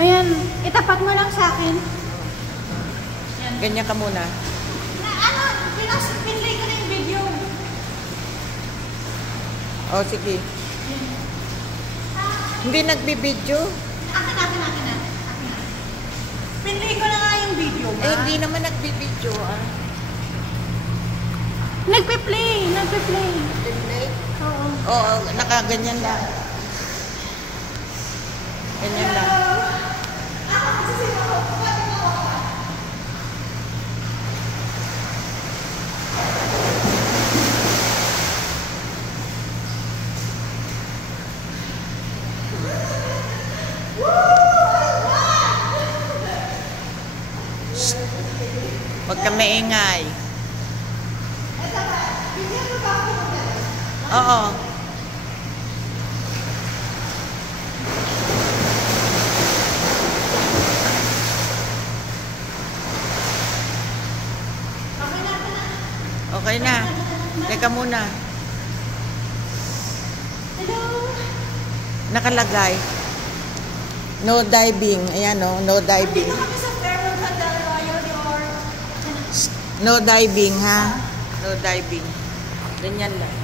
Ayan, itapat mo lang sa akin. Yan. Ganyan ka muna. Pinlay ko na yung video. Oh, sige. Hindi nagbibideo. Akin. Pinlay ko na nga yung video. Hindi naman nagbibideo, ah. Nagpe-play. Nagplay? Oo. Oo, nakaganyan lang. Ganyan lang. Huwag ka maingay. Oo. Okay na. Teka muna. Hello. Nakalagay. No diving. Ayan o, no diving. Dito kami sa Fairmont Hotel Royal York. No diving, ha? No diving. Ganyan lang.